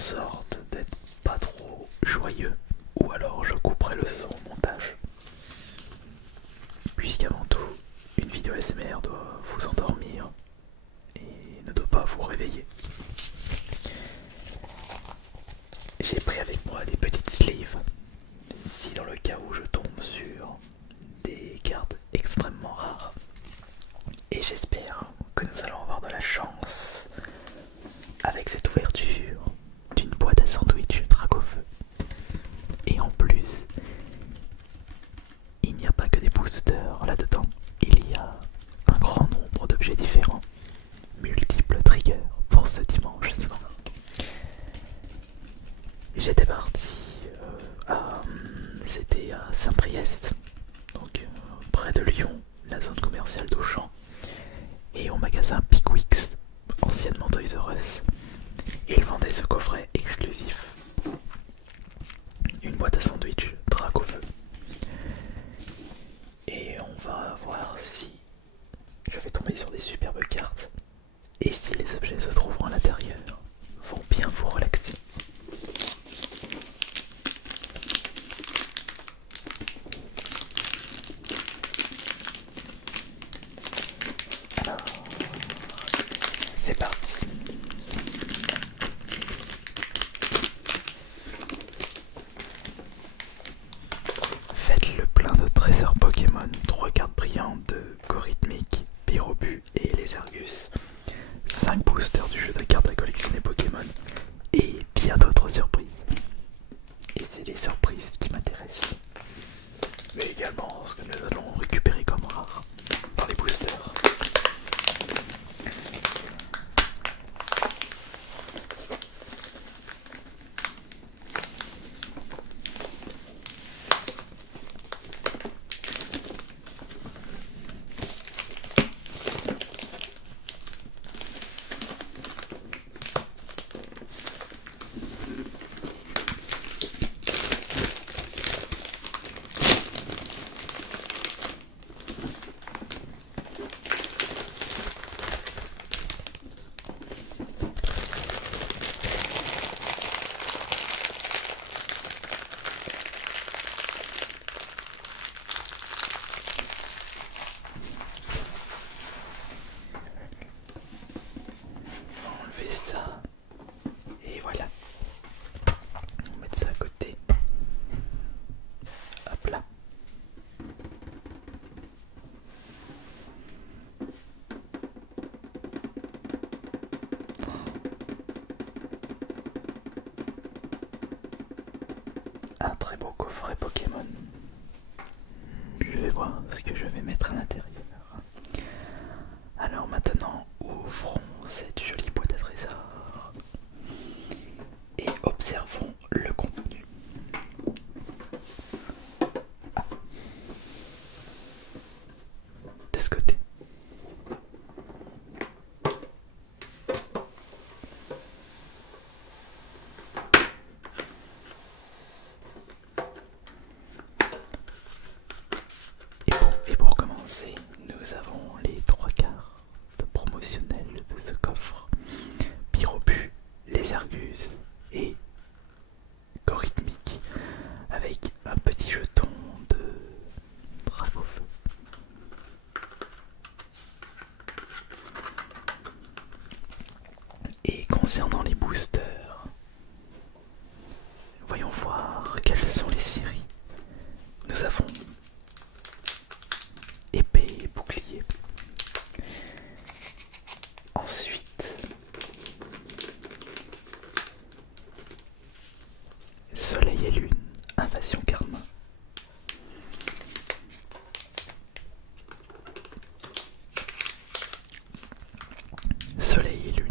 sorte d'être pas trop joyeux, ou alors je couperai le son au montage. Puisqu'avant tout, une vidéo ASMR doit vous endormir et ne doit pas vous réveiller. J'ai pris avec moi des petites sleeves, si dans le cas où je tombe sur des cartes extrêmement rares. Et j'espère que nous allons avoir de la chance avec cette ouverture d'une boîte à sandwich Dragofeu. Et en plus, il n'y a pas que des boosters là-dedans, il y a un grand nombre d'objets différents, multiples triggers pour ce dimanche soir. J'étais parti c'était à Saint-Priest, donc près de Lyon, la zone commerciale d'Auchan, et au magasin Pickwix, anciennement Toys R Us. Ils vendaient ce coffret exclusif, une boîte à sandwich Dragofeu. Et on va voir si je vais tomber sur des superbes cartes et si les objets se trouveront à l'intérieur vont bien vous relaxer. Alors, c'est parti. Faites le plein de trésors Pokémon, 3 cartes brillantes de Gorithmic, Pyrobu et les Argus, 5 boosters du jeu de cartes à collectionner Pokémon et bien d'autres surprises. Et c'est les surprises qui m'intéressent. Mais également ce que nous allons récupérer comme rare dans les boosters. Enlever ça et voilà. On va mettre ça à côté. Hop là. Un très beau coffret Pokémon. Je vais voir ce que je vais mettre à l'intérieur. Alors maintenant, ouvrons cette jolie boîte à trésors et observons le contenu. Ah. De ce côté. Et pour commencer, nous avons les 3 cartes promotionnelles de ce coffre. Pyrobu, les Argus et Gorithmic, avec un petit jeton de Dragofeu. Et concernant les boosters, voyons voir quelles sont les séries. Nous avons épée et bouclier. Ensuite, soleil et lune, invasion karma. Soleil et lune.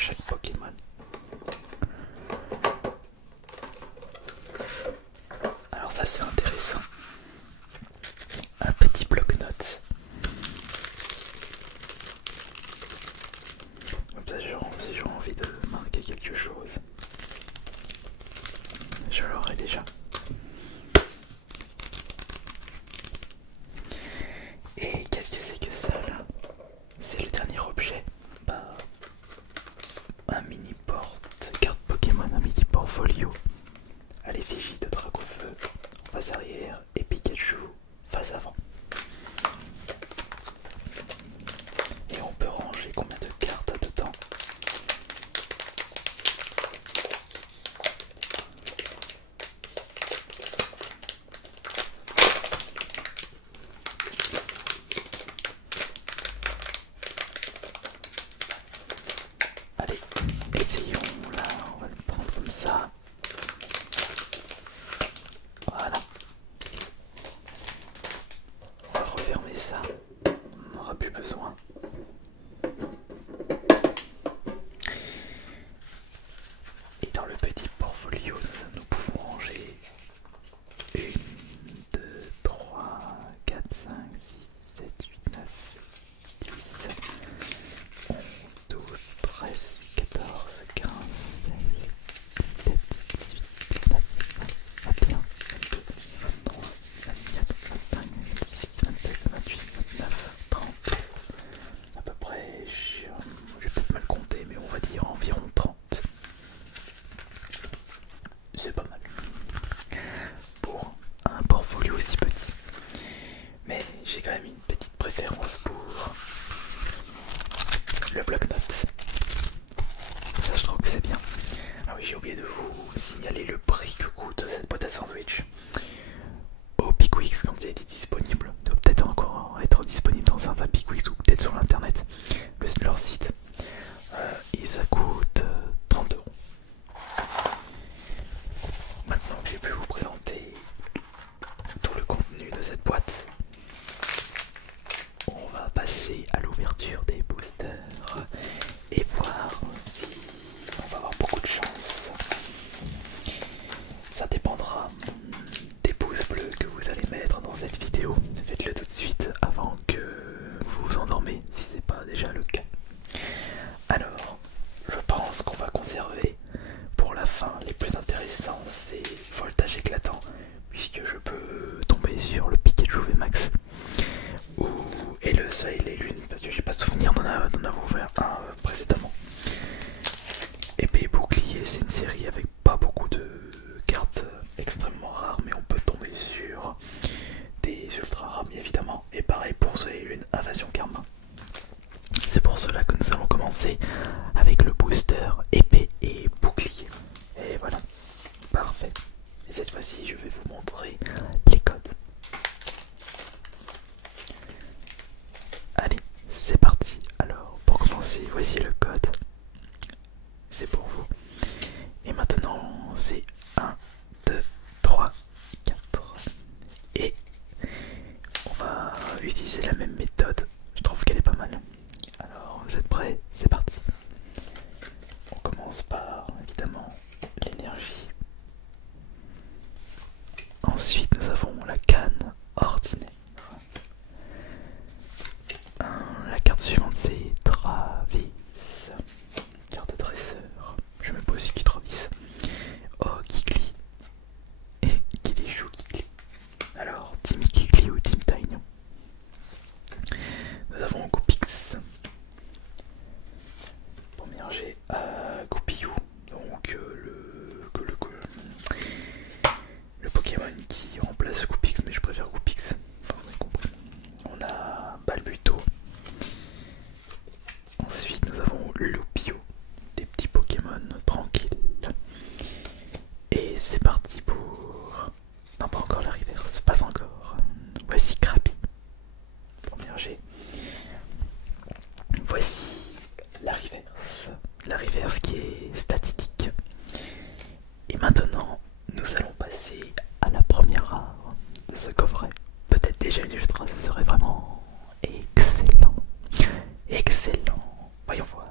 chaque Pokémon. Alors ça c'est intéressant. Un petit bloc-notes. Comme ça si j'ai envie de marquer quelque chose, je l'aurai déjà. Et qu'est-ce que c'est que ça là? C'est le dernier objet. Bah, un mini porte carte Pokémon, un mini portfolio à l'effigie de Dracofeu face arrière et Pikachu face avant. Et on peut ranger combien de cartes dedans? Allez, essayons là, on va le prendre comme ça. Voilà. On va refermer ça, on n'aura plus besoin. Et dans le petit portfolio, nous pouvons ranger 1, 2, 3, 4, 5, 6, 7, 8, 9, 10, 11, 12, 13, 14, 15, 16, 17, 18, 19, 20, 21, 22, 23, 24, 25, 26, 27, 28, 29, 30. À peu près, je vais peut-être mal compter, mais on va dire environ 30. C'est pas mal pour un portfolio aussi petit. Mais j'ai quand même une petite préférence pour le bloc-notes. Ça, je trouve que c'est bien. Ah oui, j'ai oublié de vous signaler le prix que coûte cette boîte à sandwich. Au Pickwick, quand il a été disponible, il doit peut-être encore être disponible dans certains Pickwick ou peut-être sur l'internet, leur site. Et ça coûte 30 €. Maintenant que j'ai pu vous présenter tout le contenu de cette boîte, on va passer à l'ouverture des boosters et voir si on va avoir beaucoup de chance. Ça dépendra des pouces bleus que vous allez mettre dans cette vidéo. Faites-le tout de suite avant que vous vous endormez si ce n'est pas déjà le cas. Alors, je pense qu'on va conserver pour la fin les plus intéressants, c'est voltage éclatant, puisque je peux tomber sur le Pikachu VMAX et le Soleil et les Lunes, parce que j'ai pas souvenir d'en avoir ouvert un précédemment. Épée et bouclier, c'est une série avec pas beaucoup de cartes extrêmement rares, mais on peut tomber sur des ultra rares bien évidemment. Et pareil pour Soleil et Lunes, Invasion Karma. C'est pour cela que nous allons commencer avec le booster épée et bouclier. Et voilà, parfait. Et cette fois-ci, je vais vous montrer les codes. Allez, c'est parti. Alors, pour commencer, voici le code. C'est pour vous. Et maintenant, c'est 1, 2, 3, 4. Et on va utiliser la même méthode. Je trouve qu'elle est pas mal. Alors, vous êtes prêts? C'est parti. On commence par, évidemment, l'énergie. Ensuite, nous avons la canne ordinaire. La carte suivante, c'est Travis. Carte de dresseur. Je me pose aussi qui Travis. Oh, Kikli. Et Kilichou Kikli. Alors, Team Kikli ou Team Taignon. Nous avons Goupix. Premier jet à Goupillou. Donc, le Pokémon qui remplace Goupix, mais je préfère Goupix. Enfin, vous avez compris. On a Balbuto. Ensuite, nous avons Lupio. Des petits Pokémon tranquilles. Et c'est parti pour... Non, pas encore la reverse, pas encore. Voici Crappy. Premier jet. Voici la reverse. La reverse qui est statistique. Et maintenant, nous allons passer à la première rare de ce coffret. Peut-être déjà une ultra, ce serait vraiment excellent. Excellent. Voyons voir.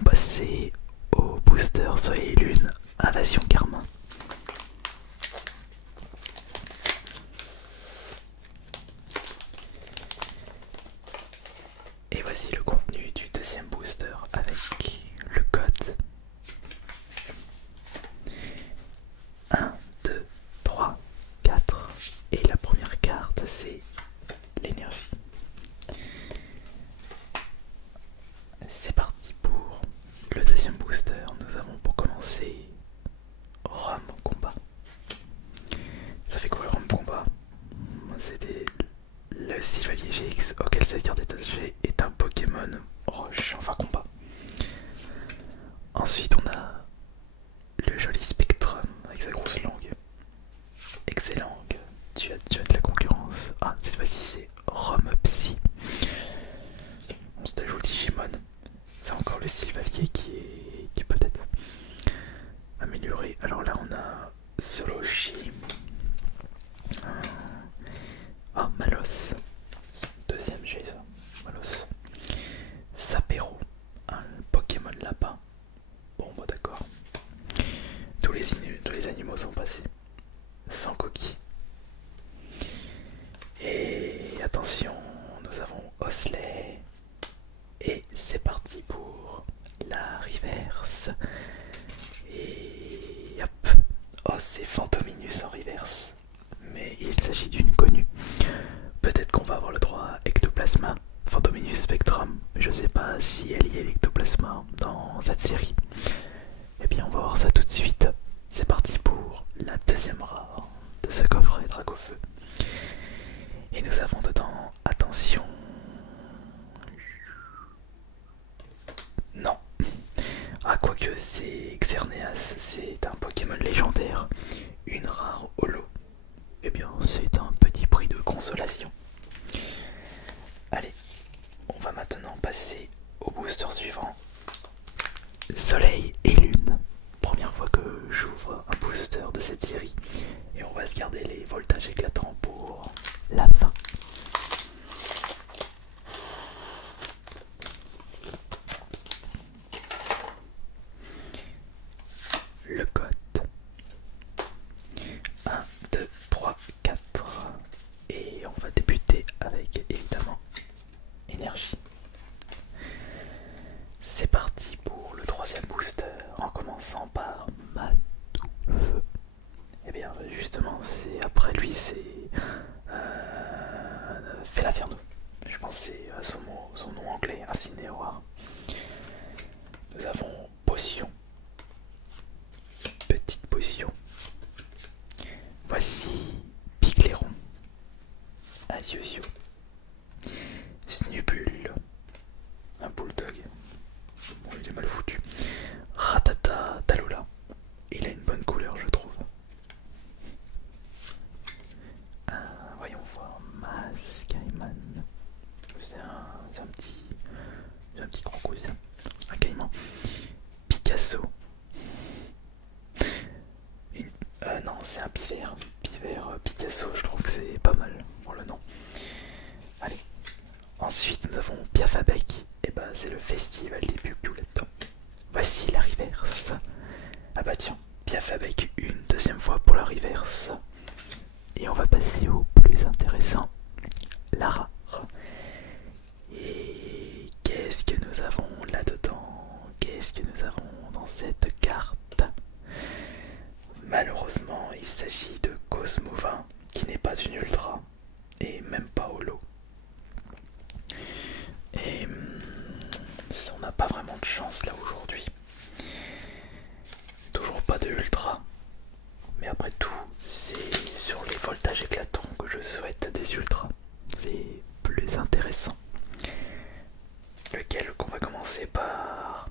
allons passer au booster Soleil et Lune Invasion Carmin. Et voici le contenu du deuxième booster avec le code 1, 2, 3, 4. Et la première carte, c'est l'énergie. C'est parti pour le deuxième booster. Nous avons pour commencer Rome Combat. Ça fait quoi le Rome Combat? C'était le Sylvalier GX auquel cette carte est attachée est un Pokémon roche, enfin combat. Ensuite on a le joli Spectrum avec sa grosse langue. Excellent, tu as de la concurrence. Ah, cette fois-ci c'est Rome Psy. On se joue Digimon. C'est encore le Sylvalier qui est peut-être amélioré. Alors là on a Soloshi. Ah, Malos. Deuxième G ça. Malos. Sapero. Un Pokémon lapin. Bon bah d'accord. Tous les animaux sont passés. Sans coquille. Et attention, nous avons Osley. Et c'est parti pour la reverse. Et hop. Oh, c'est Fantominus en reverse. Mais il s'agit d'une connue. Peut-être qu'on va avoir le droit à Ectoplasma, Fantominus Spectrum. Mais je sais pas si elle y est l'Ectoplasma dans cette série. Eh bien, on va voir ça tout de suite. C'est parti pour la deuxième rare de ce coffret Dracofeu. Et nous avons dedans, attention. Non. Ah, quoique c'est Xerneas, c'est un Pokémon légendaire, une rare holo. Eh bien, c'est un petit prix de consolation. Allez, on va maintenant passer au booster suivant. Soleil et Lune. Première fois que j'ouvre un booster de cette série. Et on va se garder les voltages éclatants pour la fin. Le code 1, 2, 3, 4. Et on va débuter avec évidemment énergie. C'est parti pour le troisième booster en commençant par Matouf. Et bien justement c'est après lui c'est Felaferno. Je pensais à son nom anglais, Incineroar. Nous avons Potion. Petite potion. Voici Picléron. Aziosio. Snubule. Un bulldog. Bon, il est mal foutu. Ratata Talola. Il a une bonne couleur, je trouve. Voyons voir. Mascaiman. C'est un petit crocodile. Un caïman. Picasso. Non, c'est un pivert. Pivert Picasso, je trouve que c'est pas mal pour le nom. Allez. Ensuite, nous avons Piafabec. Et bah, c'est le festival des Bucus là-dedans. Voici la reverse. Ah bah tiens, Piafabec une deuxième fois pour la reverse. Et on va passer au plus intéressant, la rare. Et qu'est-ce que nous avons là-dedans? Qu'est-ce que nous avons dans cette carte? Malheureusement, il s'agit de Cosmo 20, qui n'est pas une ultra, et même pas holo. Et on n'a pas vraiment de chance là aujourd'hui. Toujours pas de ultra. Mais après tout, c'est sur les voltages éclatants que je souhaite des ultras. C'est plus intéressant. Lequel qu'on va commencer par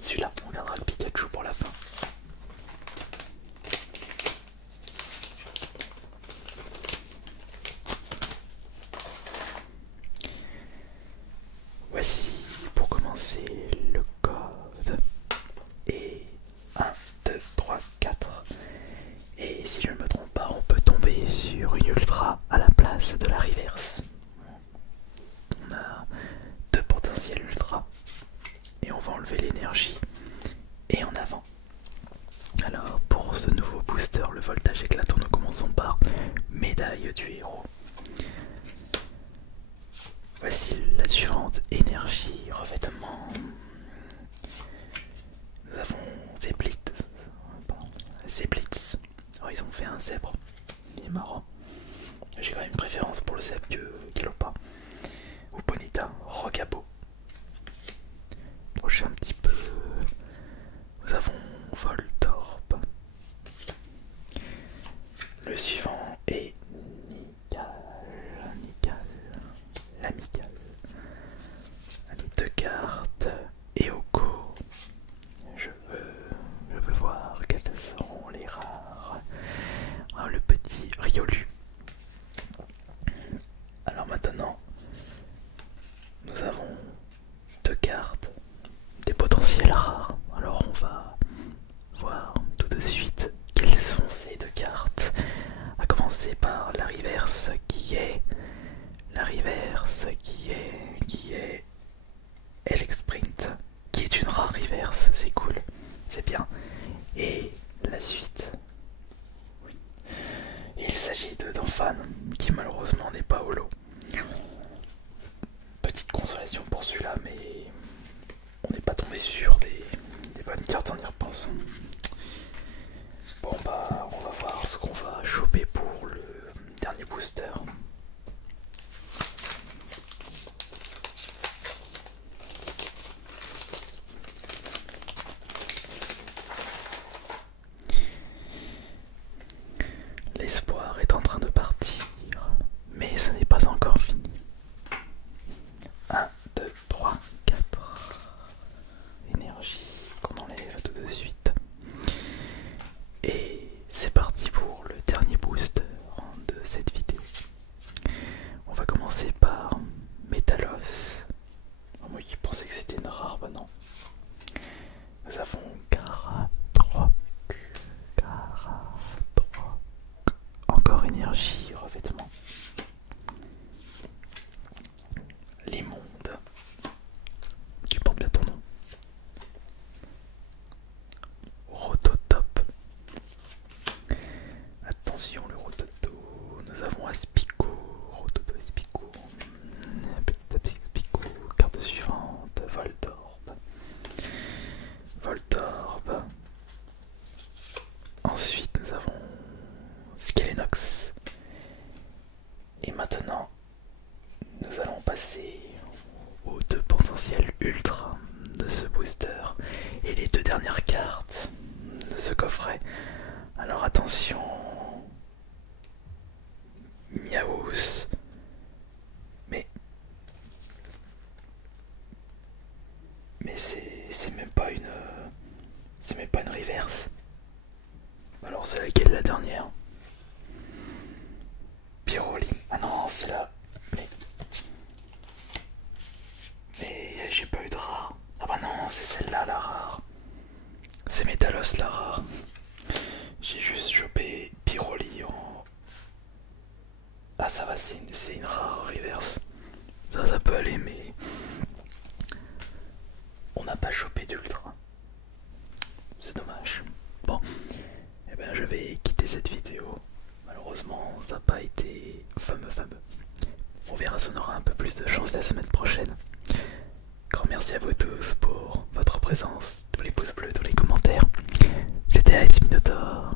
celui-là, on gardera le Pikachu pour la fin. Voici pour commencer le code. Et 1, 2, 3, 4. Et si je ne me trompe pas, on peut tomber sur une ultra à la place de la reverse. On a deux potentiels ultras. Et on va enlever l'énergie et en avant. Alors pour ce nouveau booster, le voltage éclatant, nous commençons par médaille du héros. Voici la suivante, énergie, revêtement. Nous avons Zeblitz. Alors ils ont fait un zèbre, il est marrant. J'ai quand même une préférence pour le zèbre que l'opa. Ou Bonita, Rogabo. Prochain un petit peu. Nous avons Voltorb. Le suivant est l'amical. Allez, 2 cartes. Eoko. Je veux voir quelles seront les rares. Ah, le petit Riolu. Alors maintenant, nous avons 2 cartes, des potentiels rares. Alors on va voir tout de suite quelles sont ces 2 cartes. À commencer par la reverse qui est Elexprint, qui est une rare reverse, c'est cool, c'est bien. Et la suite, oui. Il s'agit de Danfan, qui malheureusement n'est pas holo. Petite consolation pour celui-là, mais on n'est pas tombé sur des bonnes cartes en y repensant. Bon bah on va voir ce qu'on va choper pour le dernier booster. L'espoir est en train de partir, mais ce n'est pas encore fini. 1, 2, 3, 4. Énergie qu'on enlève tout de suite. Et c'est parti pour le dernier booster de cette vidéo. On va commencer par Metalos. Oh, moi qui pensais que c'était une rare, bah non. Nous avons Garatroc. Encore énergie, revêtement. L'immonde. Tu portes bien ton nom. Rototop. Attention le Rototo. Nous avons Aspico. Rototo Aspico. Aspico. Carte suivante. Voltorb. Ensuite nous avons Skelenox. Et maintenant nous allons passer aux 2 potentiels ultra de ce booster et les 2 dernières cartes de ce coffret. Alors attention, Miaous, mais c'est même pas une reverse. Alors c'est laquelle la dernière? Pyroli. Ah non, c'est là. Mais j'ai pas eu de rare. Ah bah non, c'est celle-là la rare. C'est Metalos la rare. J'ai juste chopé Pyroli en... Ah ça va, c'est une rare reverse. Ça peut aller, mais... On n'a pas chopé d'ultra. C'est dommage. Bon, et ben je vais quitter cette vidéo. Malheureusement, ça n'a pas été fameux. On verra si on aura un peu plus de chance la semaine prochaine. Grand merci à vous tous pour votre présence, tous les pouces bleus, tous les commentaires. C'était Ice Minotaur.